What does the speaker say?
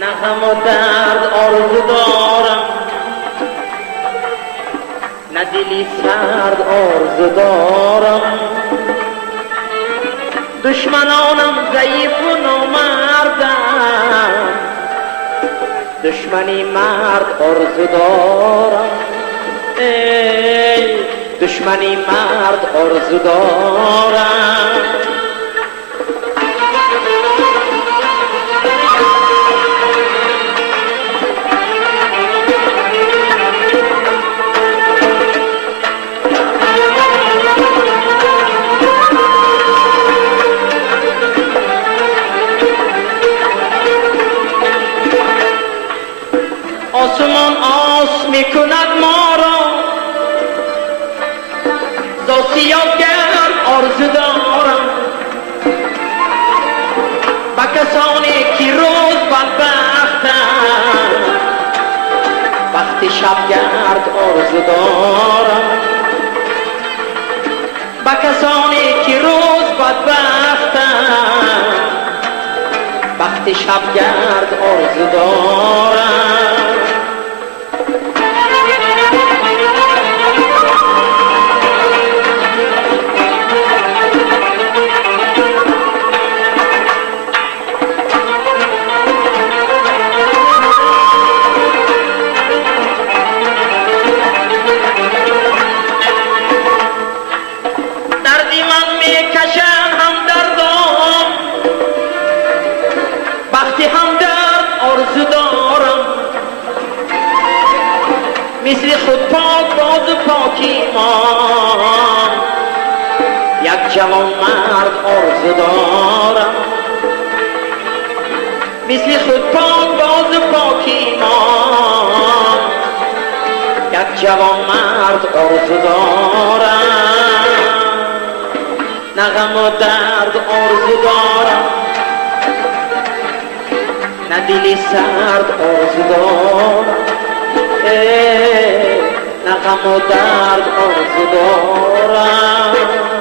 نه غم و درد آرزو دارم، نه دلی سرد آرزو دارم. دشمنانم ضعیف و نامردم، دشمنی مرد آرزو دارم. ای دشمنی مرد آرزو دارم. آسمان آس میکند ما را، زاسیاگر آرزو دارم. با کسانی که روز بدبختم، وقتی شبگرد آرزو دارم. با کسانی که روز بدبختم، وقتی شبگرد آرزو دارم. دردی من میکشم همدردم، وقتی همدرد آرزو دارم. مثل خود پاک باز پاکی من، یک جوان مرد آرزو دارم. مثل خود پاک باز پاکی من، یک جوان مرد آرزو دارم. نه غم و درد آرزو دارم، نه دلی سرد آرزو دارم. نه غم و درد آرزو دارم.